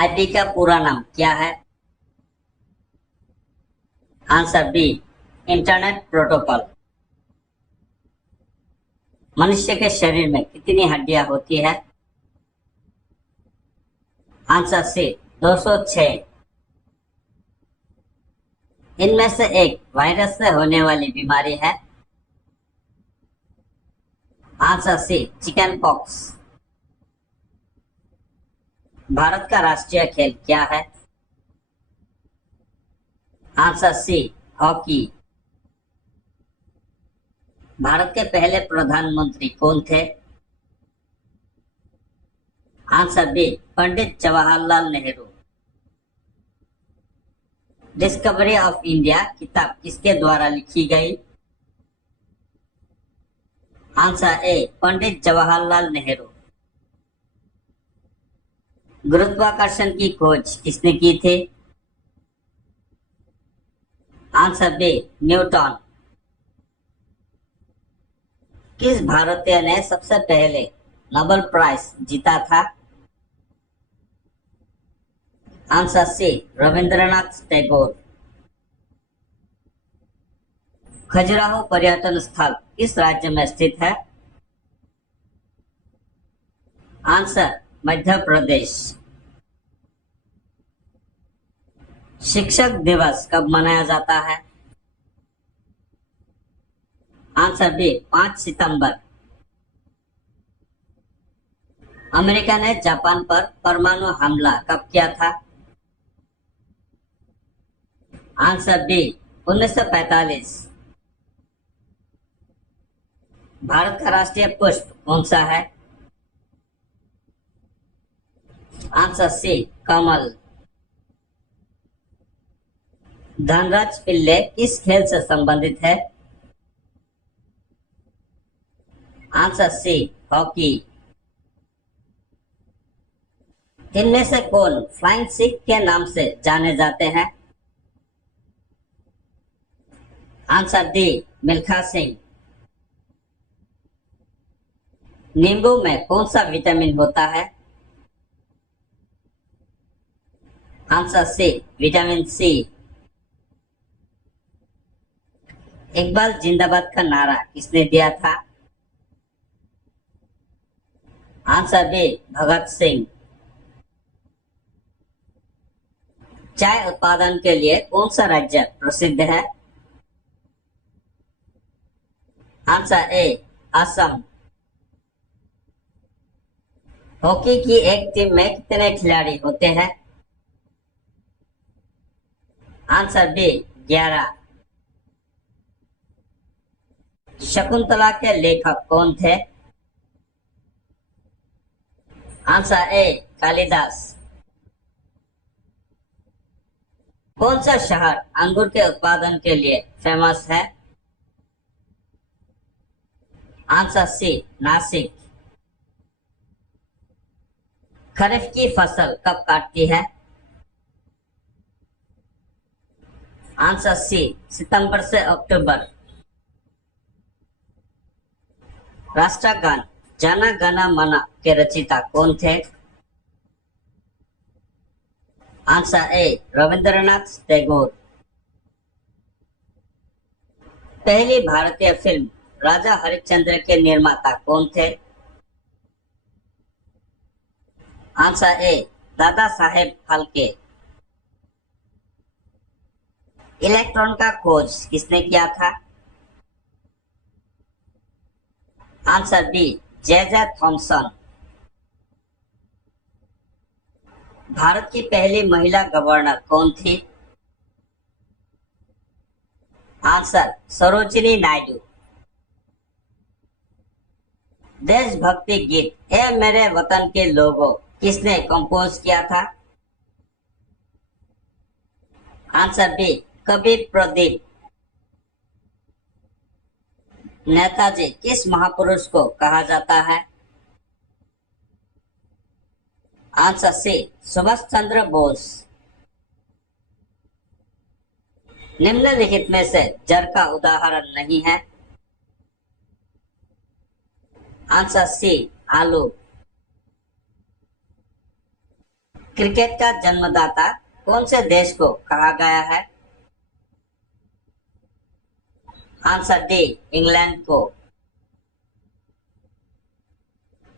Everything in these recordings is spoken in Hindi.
आईपी का पूरा नाम क्या है? Answer B, internet protocol. मनुष्य के शरीर में कितनी हड्डियां होती है? Answer C, 206। इनमें से एक वायरस से होने वाली बीमारी है। Answer C, chicken pox. Bharat का राष्ट्रीय खेल क्या है? Answer C, hockey. भारत के पहले प्रधानमंत्री कौन थे? Answer B, Pandit Jawaharlal Nehru. Discovery of India किताब किसके द्वारा लिखी गई? Answer A, Pandit Jawaharlal Nehru. गुरुत्वाकर्षण की खोज किसने की थी? Answer B, Newton. किस भारतीय ने सबसे पहले नोबेल प्राइज जीता था? Answer C, Rabindranath Tagore. खजुराहो पर्यटन स्थल किस राज्य में स्थित है? आंसर, मध्य प्रदेश। शिक्षक दिवस कब मनाया जाता है? आंसर बी, 5 सितंबर। अमेरिका ने जापान पर परमाणु हमला कब किया था? Answer B, 1945। भारत का राष्ट्रीय पुष्प कौन सा है? आंसर सी, कमल। धनराज पिल्ले किस खेल से संबंधित है? Answer C, hockey. इनमें से कौन फ्लाइंग सिख के नाम से जाने जाते हैं? Answer D, Milkha Singh. नींबू में कौन सा विटामिन होता है? Answer C, vitamin C. इकबाल जिंदाबाद का नारा किसने दिया था? Answer B, Bhagat Singh. चाय उत्पादन के लिए कौन सा राज्य प्रसिद्ध है? आंसर ए, असम। हॉकी की एक टीम में कितने खिलाड़ी होते हैं? Answer B, 11। शकुंतला के लेखक कौन थे? Answer A, Kalidas. कौन सा शहर अंगूर के उत्पादन के लिए फेमस है? आंसर सी, नासिक। खरीफ की फसल कब काटती है? आंसर सी, सितंबर से अक्टूबर। राष्ट्रगान जन गण मन के रचयिता कौन थे? Answer A, Rabindranath Tagore. पहली भारतीय फिल्म राजा हरिश्चंद्र के निर्माता कौन थे? Answer A, Dada Saheb Phalke. Electron का खोज किसने किया था? Answer B, J Thomson. Bharat की पहली महिला गवर्नर कौन थी? आंसर, सरोजिनी नायडू। देशभक्ति गीत ए मेरे वतन के लोगों किसने कंपोज किया था? आंसर बी, कवि प्रदीप। नेताजी किस महापुरुष को कहा जाता है? आंसर सी, सुभाष चंद्र बोस। निम्नलिखित में से जर का उदाहरण नहीं है? आंसर सी, आलू। क्रिकेट का जन्मदाता कौन से देश को कहा गया है? आंसर डी, इंग्लैंड को।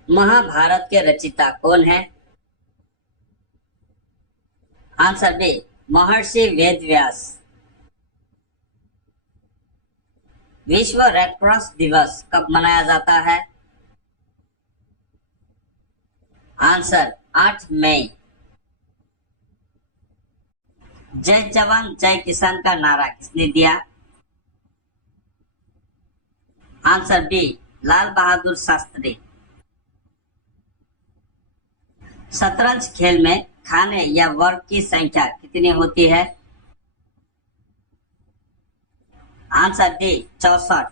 महाभारत के रचयिता कौन है? आंसर बी, महर्षि वेदव्यास। विश्व रेड क्रॉस दिवस कब मनाया जाता है? आंसर 8 मई। जय जवान जय किसान का नारा किसने दिया? Answer B, Lal Bahadur Shastri. शतरंज खेल में खाने या वर्ग की संख्या कितनी होती है? Answer D, 64।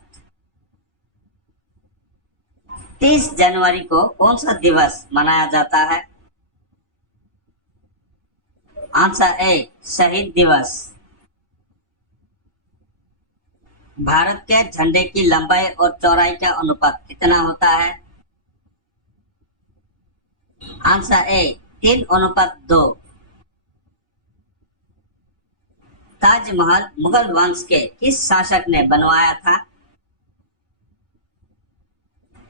30 जनवरी को कौन सा दिवस मनाया जाता है? आंसर ए, शहीद दिवस। भारत के झंडे की लंबाई और चौड़ाई का अनुपात कितना होता है? आंसर ए, 3:2। ताजमहल मुगल वंश के किस शासक ने बनवाया था?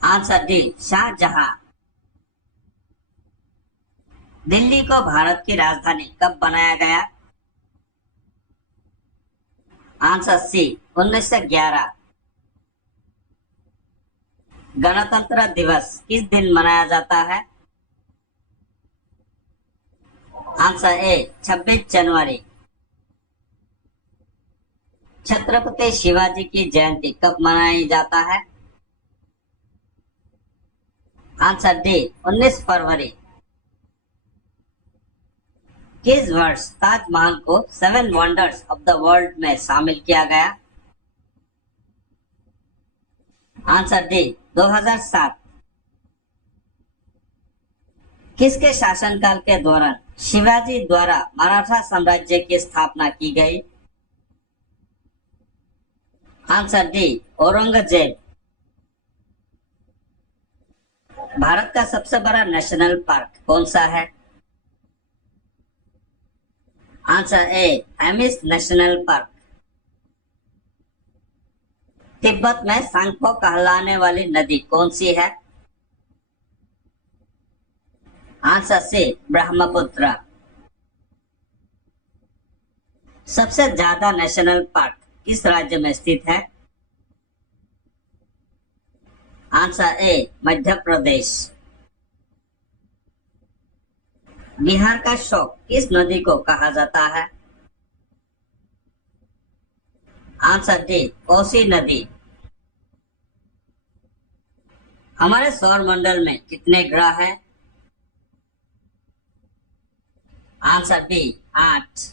Answer D, Shahjahan. दिल्ली को भारत की राजधानी कब बनाया गया? Answer C, 1911। गणतंत्र दिवस किस दिन मनाया जाता है? आंसर ए, 26 जनवरी। छत्रपति शिवाजी की जयंती कब मनाई जाता है? आंसर डी, 19 फरवरी। किस वर्ष ताजमहल को 7 वंडर्स ऑफ द वर्ल्ड में शामिल किया गया? Answer D, 2007। किसके शासनकाल के दौरान शिवाजी द्वारा मराठा साम्राज्य की स्थापना की गई? Answer D, Aurangzeb. भारत का सबसे बड़ा नेशनल पार्क कौन सा है? Answer A, Hemis national park. Tibet में सांगपो कहलाने वाली नदी कौन सी है? Answer C, Brahmaputra. सबसे ज्यादा नेशनल पार्क किस राज्य में स्थित है? आंसर ए, मध्य प्रदेश। बिहार का शोक किस नदी को कहा जाता है? आंसर डी, कोसी नदी। हमारे सौर मंडल में कितने ग्रह हैं? Answer B, 8।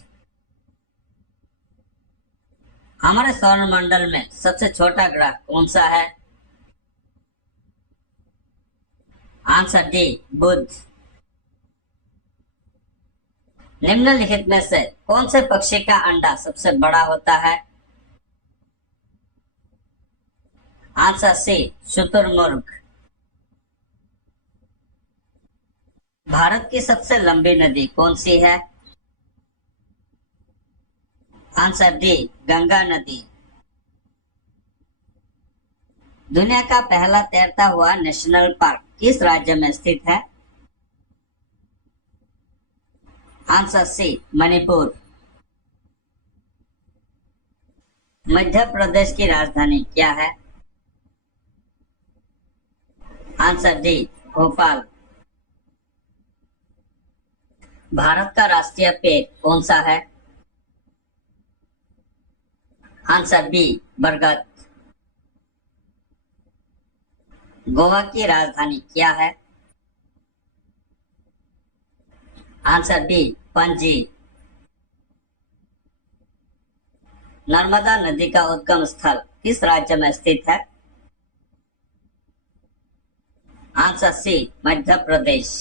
हमारे सौर मंडल में सबसे छोटा ग्रह कौन सा है? आंसर डी, बुध। निम्नलिखित में से कौन से पक्षी का अंडा सबसे बड़ा होता है? आंसर सी, शुतुरमुर्ग। भारत की सबसे लंबी नदी कौन सी है? आंसर डी, गंगा नदी। दुनिया का पहला तैरता हुआ नेशनल पार्क किस राज्य में स्थित है? आंसर सी, मणिपुर। मध्य प्रदेश की राजधानी क्या है? Answer D, Bhopal. भारत का राष्ट्रीय पेड़ कौन सा है? आंसर बी, बरगद। गोवा की राजधानी क्या है? Answer B, Panaji. नर्मदा नदी का उद्गम स्थल किस राज्य में स्थित है? आंसर सी, मध्य प्रदेश।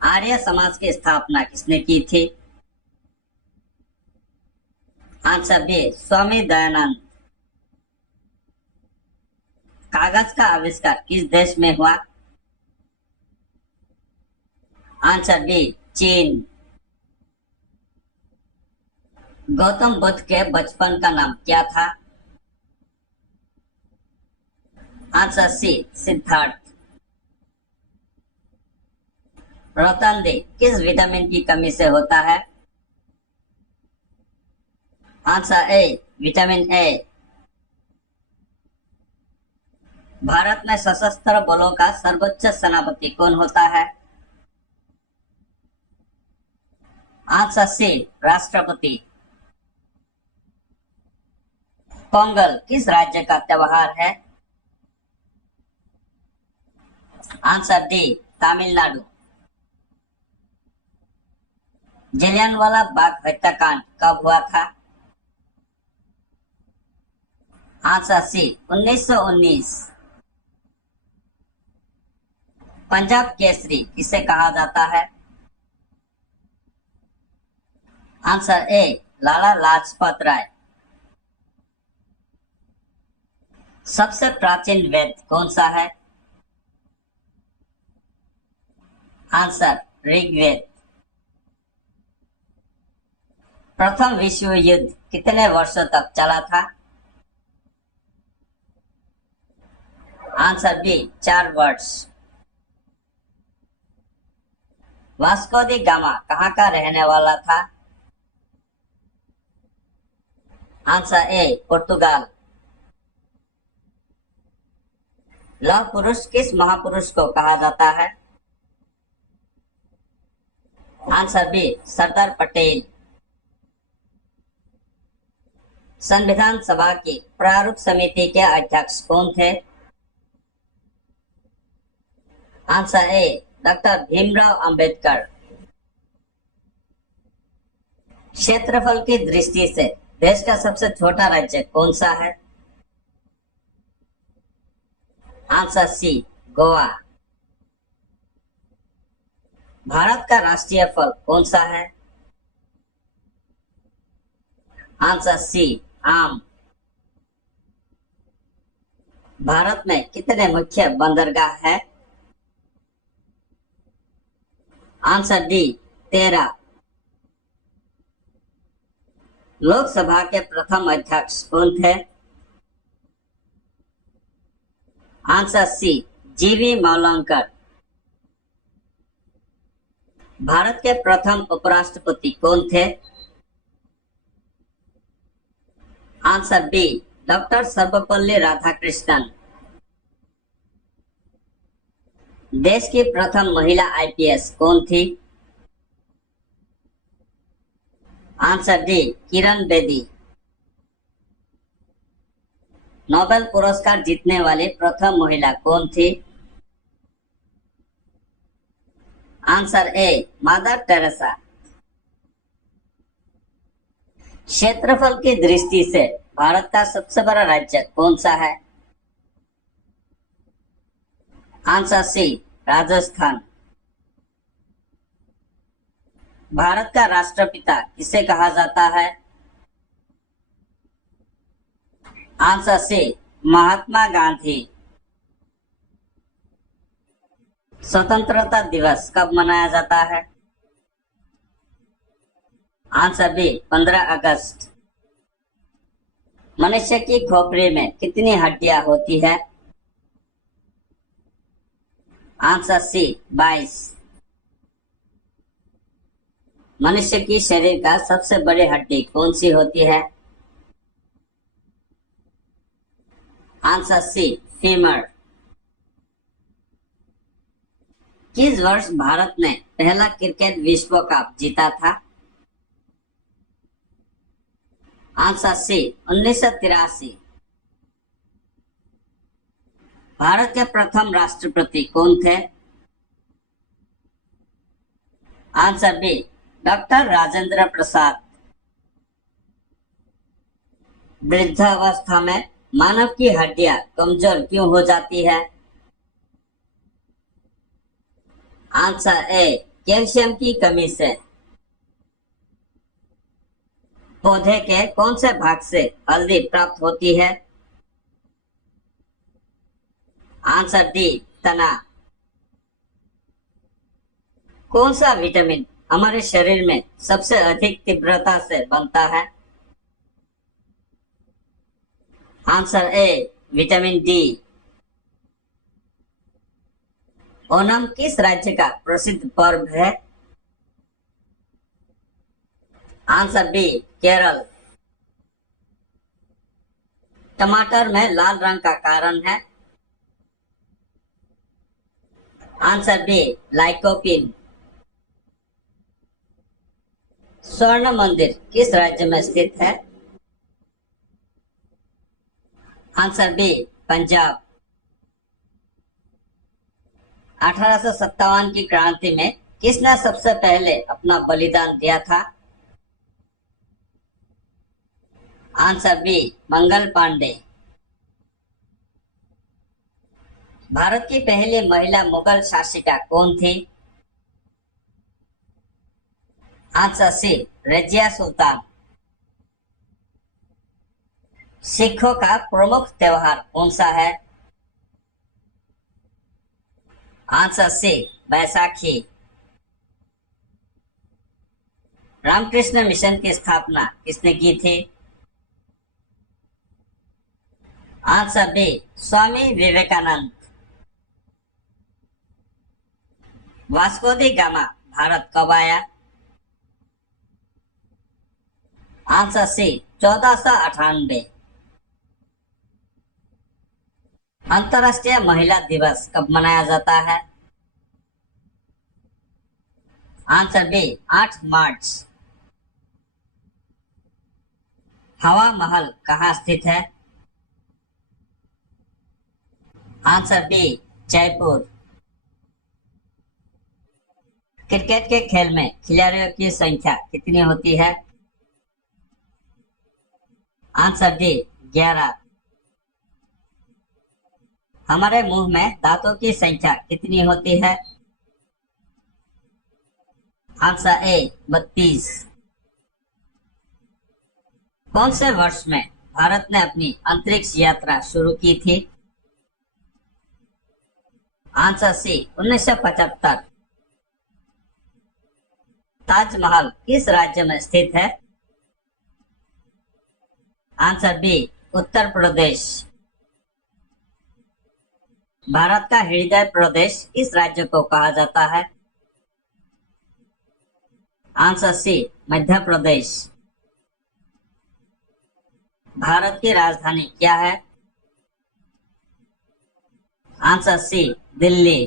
आर्य समाज की स्थापना किसने की थी? Answer B, Swami Dayanand. कागज का आविष्कार किस देश में हुआ? आंसर बी चीन। गौतम बुद्ध के बचपन का नाम क्या था? Answer C Siddhartha. रोतन डी किस विटामिन की कमी से होता है? Answer A vitamin A. Bharat में सशस्त्र बलों का सर्वोच्च सेनापति कौन होता है? आंसर सी राष्ट्रपति। पोंगल किस राज्य का त्योहार है? Answer D Tamil Nadu. जलियांवाला बाग हत्याकांड कब हुआ था? आंसर सी 1919। पंजाब केसरी किसे कहा जाता है? आंसर ए लाला लाजपत राय। सबसे प्राचीन वेद कौन सा है? आंसर ऋग्वेद। प्रथम विश्व युद्ध कितने वर्षों तक चला था? आंसर बी 4 वर्ष। वास्को दी गामा कहाँ का रहने वाला था? आंसर ए पुर्तगाल। लौह पुरुष किस महापुरुष को कहा जाता है? Answer B Sardar Patel. संविधान सभा की प्रारूप समिति के अध्यक्ष कौन थे? Answer A doctor Bhimrao Ambedkar. क्षेत्रफल की दृष्टि से देश का सबसे छोटा राज्य कौन सा है? आंसर सी गोवा। भारत का राष्ट्रीय फल कौन सा है? आंसर सी आम। भारत में कितने मुख्य बंदरगाह है? Answer D 13। लोकसभा के प्रथम अध्यक्ष कौन थे? आंसर सी जीवी मावलंकर। भारत के प्रथम उपराष्ट्रपति कौन थे? Answer B doctor Sarvepalli Radhakrishnan. देश की प्रथम महिला आईपीएस कौन थी? Answer D Kiran Bedi. Nobel पुरस्कार जीतने वाली प्रथम महिला कौन थी? Answer A Mother Teresa. क्षेत्रफल की दृष्टि से भारत का सबसे बड़ा राज्य कौन सा है? आंसर सी राजस्थान। भारत का राष्ट्रपिता किसे कहा जाता है? Answer C Mahatma Gandhi. स्वतंत्रता दिवस कब मनाया जाता है? आंसर बी 15 अगस्त। मनुष्य की खोपड़ी में कितनी हड्डियां होती है? Answer C 22। मनुष्य की शरीर का सबसे बड़ी हड्डी कौन सी होती है? Answer C femur. किस वर्ष भारत ने पहला क्रिकेट विश्व कप जीता था? आंसर सी 1983। भारत के प्रथम राष्ट्रपति कौन थे? Answer B doctor Rajendra Prasad. वृद्धावस्था में मानव की हड्डियां कमजोर क्यों हो जाती है? आंसर ए कैल्शियम की कमी से। पौधे के कौन से भाग से हल्दी प्राप्त होती है? आंसर डी तना। कौन सा विटामिन हमारे शरीर में सबसे अधिक तीव्रता से बनता है? Answer A, vitamin D. Onam किस राज्य का प्रसिद्ध पर्व है? Answer B, Kerala. टमाटर में लाल रंग का कारण है? Answer B, lycopene. स्वर्ण मंदिर किस राज्य में स्थित है? Answer B, Punjab. 1857 की क्रांति में किसने सबसे पहले अपना बलिदान दिया था? Answer B, Mangal Pandey. भारत की पहली महिला मुगल शासिका कौन थी? Answer C, Razia Sultan. सिखों का प्रमुख त्योहार कौन सा है? आंसर सी, बैसाखी। रामकृष्ण मिशन की स्थापना किसने की थी? Answer B, Swami Vivekananda. Vasco दी गामा भारत कब आया? Answer C, 1498। अंतर्राष्ट्रीय महिला दिवस कब मनाया जाता है? आंसर बी, 8 मार्च। हवा महल कहाँ स्थित है? Answer B, Jaipur. क्रिकेट के खेल में खिलाड़ियों की संख्या कितनी होती है? Answer D, 11। हमारे मुंह में दांतों की संख्या कितनी होती है? आंसर ए, 32। कौन से वर्ष में भारत ने अपनी अंतरिक्ष यात्रा शुरू की थी? Answer C, 1975। ताजमहल किस राज्य में स्थित है? Answer B, Uttar Pradesh. भारत का हृदय प्रदेश किस राज्य को कहा जाता है? आंसर सी, मध्य प्रदेश। भारत की राजधानी क्या है? Answer C, Delhi.